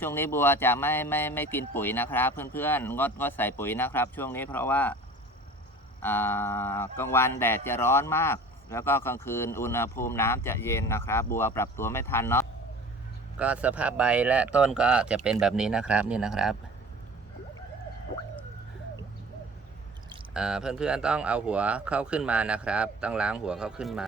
ช่วงนี้บัวจะไม่ไม่ไม่กินปุ๋ยนะครับ เพื่อนๆงดงดใส่ปุ๋ยนะครับ ช่วงนี้เพราะว่ากลางวันแดดจะร้อนมาก แล้วก็กลางคืนอุณหภูมิน้ำจะเย็นนะครับ บัวปรับตัวไม่ทันเนาะก็สภาพใบและต้นก็จะเป็นแบบนี้นะครับนี่นะครับเพื่อนๆต้องเอาหัวเข้าขึ้นมานะครับ ต้องล้างหัวเข้าขึ้นมา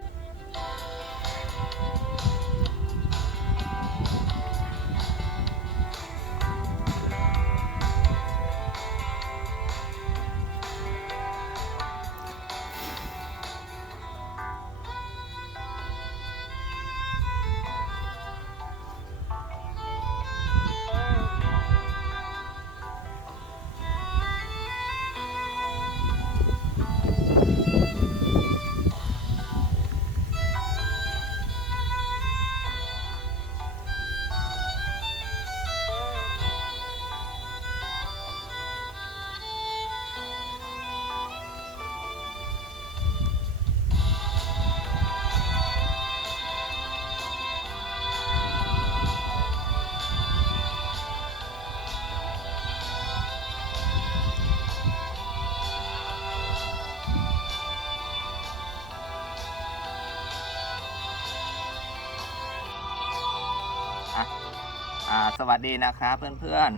สวัสดีนะครับเพื่อน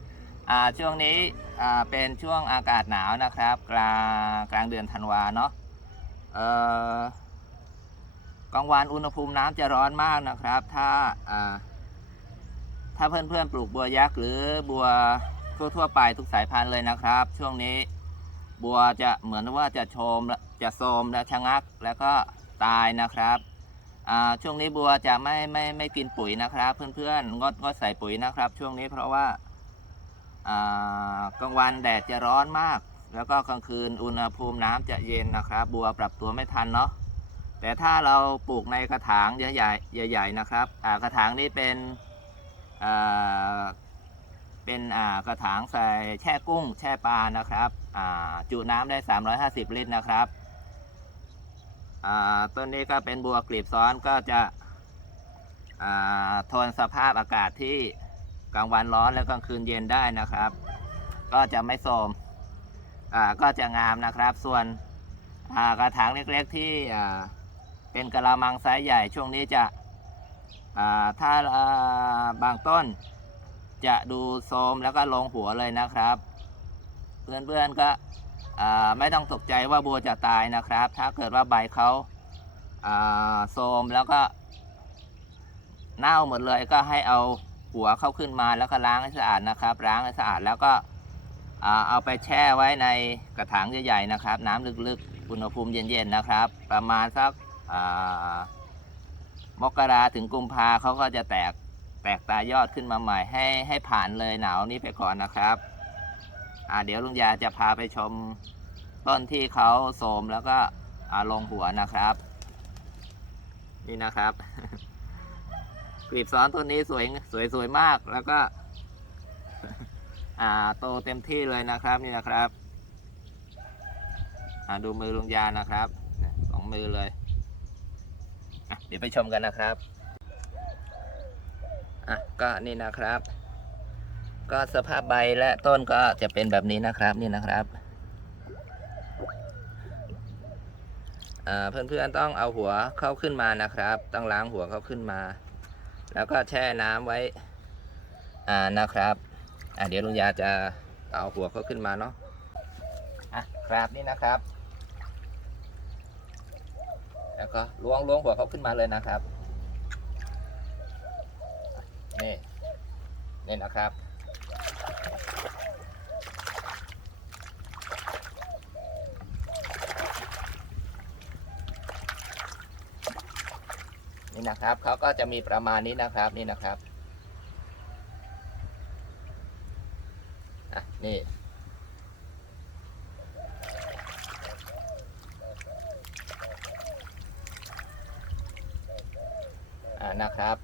ๆช่วงนี้เป็นช่วงอากาศหนาวนะครับ กลางกลางเดือนธันวาเนาะกลางวันอุณหภูมิน้ำจะร้อนมากนะครับ ถ้าถ้าเพื่อนๆปลูกบัวยักษ์หรือบัวทั่วๆไปทุกสายพันธุ์เลยนะครับ ช่วงนี้บัวจะเหมือนว่าจะโชมจะโทมและชะงักแล้วก็ตายนะครับ ช่วงนี้บัวจะไม่ไม่ไม่กินปุ๋ยนะครับ เพื่อนๆงดงดใส่ปุ๋ยนะครับ ช่วงนี้เพราะว่ากลางวันแดดจะร้อนมาก แล้วก็กลางคืนอุณหภูมิน้ำจะเย็นนะครับ บัวปรับตัวไม่ทันเนาะแต่ถ้าเราปลูกในกระถางใหญ่ๆใหญ่ๆนะครับกระถางนี้เป็นเป็นกระถางใส่แช่กุ้ง แช่ปลานะครับจุน้ำได้ 350 ลิตรนะครับ ต้นนี้ก็เป็นบัวกลีบซ้อนก็จะทนสภาพอากาศที่กลางวันร้อนและกลางคืนเย็นได้นะครับ ก็จะไม่โทมก็จะงามนะครับ ส่วนกระถางเล็กๆที่เป็นกระมังไซส์ใหญ่ช่วงนี้จะถ้าบางต้นจะดูโทมแล้วก็ลงหัวเลยนะครับ เพื่อนๆก็ ไม่ต้องตกใจว่าบัวจะตายนะครับ ถ้าเกิดว่าใบเขาโทรมแล้วก็เน่าหมดเลยก็ให้เอาหัวเข้าขึ้นมาแล้วก็ล้างให้สะอาดนะครับล้างให้สะอาดแล้วก็เอาไปแช่ไว้ในกระถางใหญ่ๆนะครับ น้ำลึกๆอุณหภูมิเย็นๆนะครับ ประมาณสักมกราถึงกุมภาเขาก็จะแตกแตกตายอดขึ้นมาใหม่ให้ให้ผ่านเลยหนาวนี้ไปก่อนนะครับ อ่าเดี๋ยวลุงยาจะพาไปชมต้นที่เขาโสมแล้วก็อาลงหัวนะครับ นี่นะครับกลีบซ้อนต้นนี้สวยสวยสวยมากแล้วก็ อ่าโตเต็มที่เลยนะครับนี่นะครับอ่าดูมือลุงยานะครับสองมือเลยเดี๋ยวไปชมกันนะครับอะก็นี่นะครับ ก็สภาพใบและต้นก็จะเป็นแบบนี้นะครับนี่นะครับอ่าเพื่อนๆต้องเอาหัวเข้าขึ้นมานะครับ ต้องล้างหัวเข้าขึ้นมา แล้วก็แช่น้ำไว้อ่านะครับอ่าเดี๋ยวลุงยาจะเอาหัวเข้าขึ้นมาเนาะอะครับนี่นะครับ แล้วก็ล้วงล้วงหัวเขาขึ้นมาเลยนะครับนี่นี่นะครับ นี่นะครับเขาก็จะมีประมาณนี้นะครับนี่นะครับอะนี่อ่านะครับ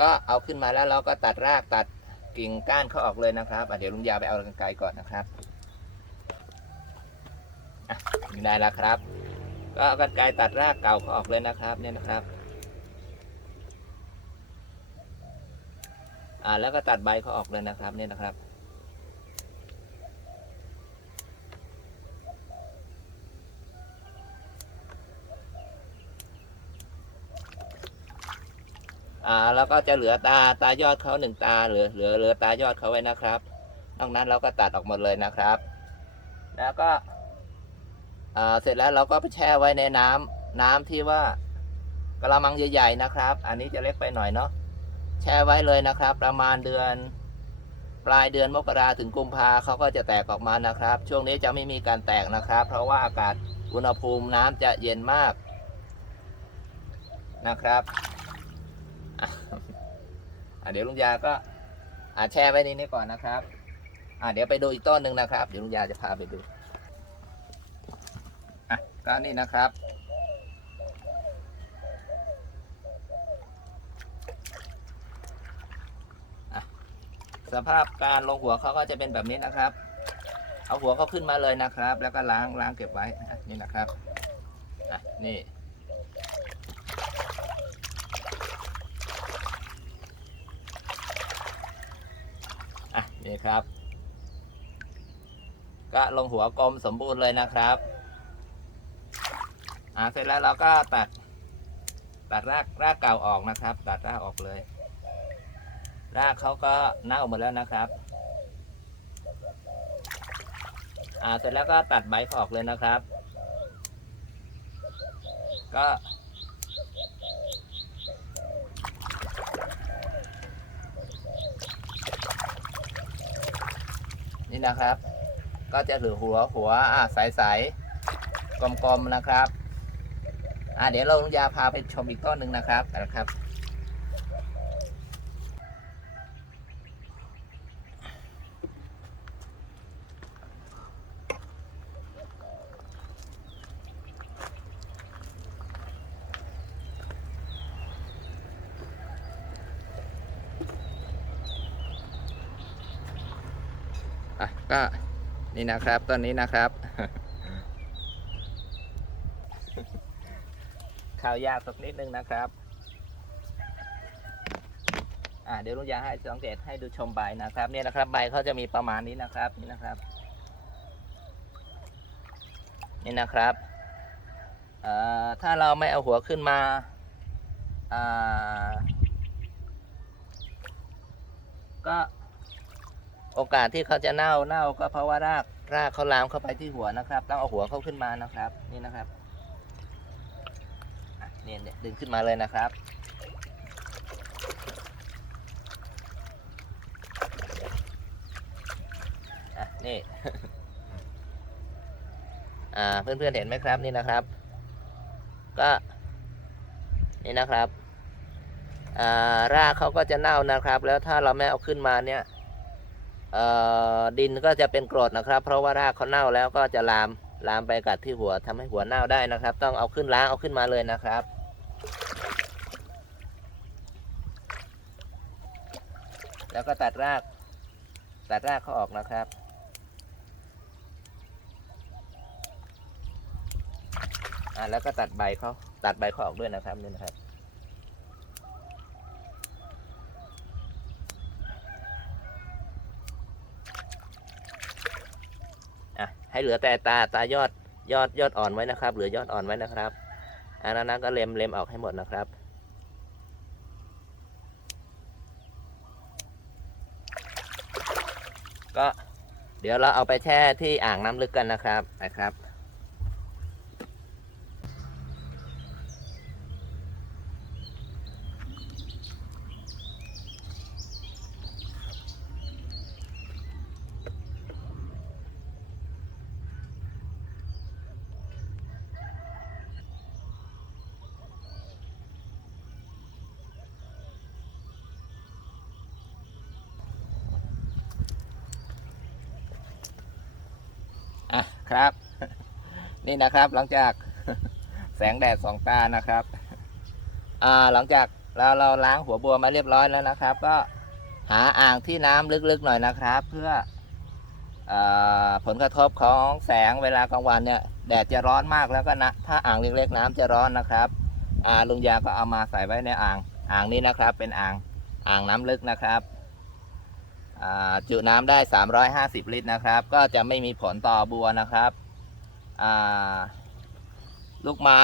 ก็เอาขึ้นมาแล้วเราก็ตัดรากตัดกิ่งก้านเขาออกเลยนะครับเดี๋ยวลุงยาไปเอากรรไกรก่อนนะครับอะมีได้แล้วครับ ก็กรรไกรตัดรากเก่าเขาออกเลยนะครับเนี่ยนะครับ อ่าแล้วก็ตัดใบเขาออกเลยนะครับเนี่ยนะครับ อ่าแล้วก็จะเหลือตาตายอดเขาหนึ่งตาเหลือเหลือเหลือตายอดเขาไว้นะครับนอกนั้นเราก็ตัดออกหมดเลยนะครับ แล้วก็อ่าเสร็จแล้วเราก็ไปแช่ไว้ในน้ำน้ำที่ว่ากระมังใหญ่ๆนะครับ อันนี้จะเล็กไปหน่อยเนาะ แช่ไว้เลยนะครับ ประมาณเดือน ปลายเดือนมกราถึงกุมภาเขาก็จะแตกออกมานะครับ ช่วงนี้จะไม่มีการแตกนะครับ เพราะว่าอากาศอุณหภูมิน้ำจะเย็นมากนะครับเดี๋ยวลุงยาก็อะแช่ไว้ในนี้ก่อนนะครับอะเดี๋ยวไปดูอีกต้นหนึ่งนะครับ เดี๋ยวลุงยาจะพาไปดูอะก็นี่นะครับ สภาพการลงหัวเขาก็จะเป็นแบบนี้นะครับ เอาหัวเขาขึ้นมาเลยนะครับ แล้วก็ล้างล้างเก็บไว้นี่นะครับอะนี่อะนี่ครับ ก็ลงหัวกลมสมบูรณ์เลยนะครับอ่าเสร็จแล้วเราก็ตัดตัดรากรากเก่าออกนะครับ ตัดรากออกเลย รากเขาก็เน่าหมดแล้วนะครับอ่าเสร็จแล้วก็ตัดใบออกเลยนะครับ ก็นี่นะครับ ก็จะถือหัวหัวอ่าใสๆกลมๆนะครับ อ่าเดี๋ยวเราลุงยาพาไปชมอีกต้นหนึ่งนะครับนะครับ ก็นี่นะครับต้นนี้นะครับข่าวยากสักนิดนึงนะครับ อ่าเดี๋ยวลุงยาให้สังเกตให้ดูชมใบนะครับเนี่ยนะครับ ใบเขาจะมีประมาณนี้นะครับนี่นะครับ นี่นะครับเอ่อถ้าเราไม่เอาหัวขึ้นมาอ่าก็ โอกาสที่เขาจะเน่าเน่าก็เพราะว่ารากรากเขาลามเข้าไปที่หัวนะครับ ต้องเอาหัวเขาขึ้นมานะครับ นี่นะครับเนี่ยเนี่ยดึงขึ้นมาเลยนะครับ อะนี่ อ่าเพื่อนๆเห็นไหมครับนี่นะครับ ก็ นี่นะครับ อ่ารากเขาก็จะเน่านะครับ แล้วถ้าเราไม่เอาขึ้นมาเนี่ย ดินก็จะเป็นกรดนะครับ เพราะว่ารากเขาเน่าแล้วก็จะลามลามไปกัดที่หัวทำให้หัวเน่าได้นะครับ ต้องเอาขึ้นล้างเอาขึ้นมาเลยนะครับ แล้วก็ตัดราก ตัดรากเขาออกนะครับอ่าแล้วก็ตัดใบเขาตัดใบเขาออกด้วยนะครับนี่นะครับ อะ ให้เหลือแต่ตาตายอดยอดยอดอ่อนไว้นะครับ เหลือยอดอ่อนไว้นะครับอันนั้นก็เล็มเล็มออกให้หมดนะครับก็เดี๋ยวเราเอาไปแช่ที่อ่างน้ำลึกกันนะครับนะครับ ครับ นี่นะครับหลังจากแสงแดดสองตานะครับอ่าหลังจากเราเราล้างหัวบัวมาเรียบร้อยแล้วนะครับ ก็หาอ่างที่น้ำลึกๆหน่อยนะครับ เพื่ออผลกระทบของแสงเวลากลางวันเนี่ยแดดจะร้อนมากแล้วก็นะถ้าอ่างเล็กๆน้ำจะร้อนนะครับลุงยาก็เอามาใส่ไว้ในอ่างอ่างนี้นะครับ เป็นอ่างอ่างน้ำลึกนะครับ จุน้ำได้ 350 ลิตรนะครับ ก็จะไม่มีผลต่อบัวนะครับลูกไม้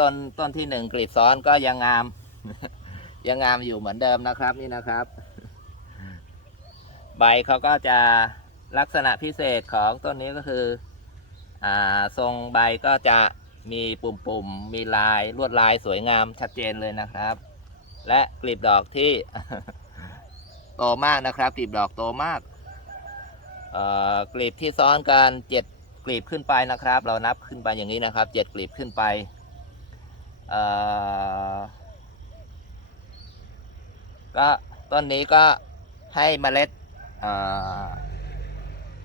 ต้นต้นที่หนึ่งกลีบซ้อนก็ยังงาม ยังงามอยู่เหมือนเดิมนะครับนี่นะครับ ใบเขาก็จะลักษณะพิเศษของต้นนี้ก็คืออทรงใบก็จะมีปุ่มๆมีลายลวดลายสวยงามชัดเจนเลยนะครับ และกลีบดอกที่ โตมากนะครับกลีบดอกโตมากกลีบที่ซ้อนกันเจ็ดกลีบขึ้นไปนะครับ เรานับขึ้นไปอย่างนี้นะครับเจ็ดกลีบขึ้นไปก็ต้นนี้ก็ให้เมล็ด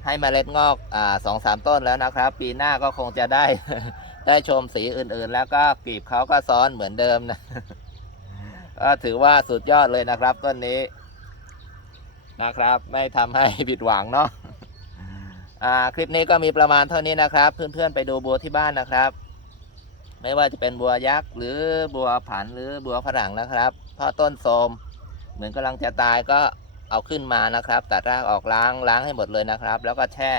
ให้เมล็ดงอกสองสามต้นแล้วนะครับ ปีหน้าก็คงจะได้ได้ชมสีอื่นๆ แล้วก็กลีบเขาก็ซ้อนเหมือนเดิมนะก็ถือว่าสุดยอดเลยนะครับต้นนี้ นะครับ ไม่ทำให้ผิดหวังเนาะอ่าคลิปนี้ก็มีประมาณเท่านี้นะครับ เพื่อนๆไปดูบัวที่บ้านนะครับ ไม่ว่าจะเป็นบัวยักษ์หรือบัวผันหรือบัวฝรั่งนะครับพราะต้นโทมเหมือนกำลังจะตายก็เอาขึ้นมานะครับ ตัดรากออกล้างล้างให้หมดเลยนะครับ แล้วก็แช่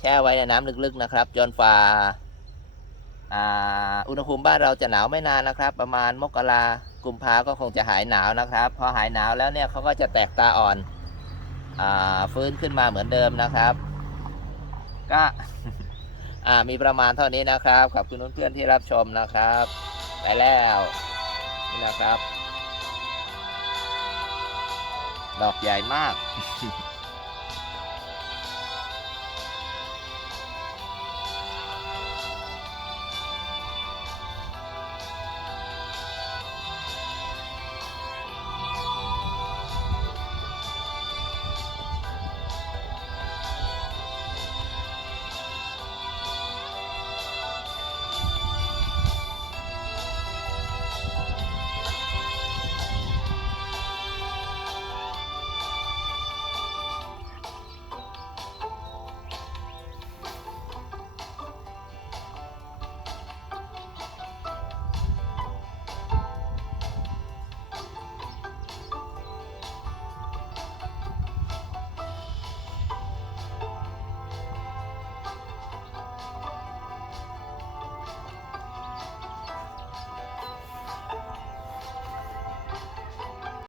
แช่ไว้ในน้ำลึกๆนะครับจนฝ่าอ่าอุณหภูมิบ้านเราจะหนาวไม่นานนะครับ ประมาณมกรากุมภาก็คงจะหายหนาวนะครับ พอหายหนาวแล้วเนี่ยเขาก็จะแตกตาอ่อน ฟื้นขึ้นมาเหมือนเดิมนะครับ ก็มีประมาณเท่านี้นะครับขอบคุณเพื่อนๆที่รับชมนะครับ ไปแล้วนี่นะครับ ดอกใหญ่มาก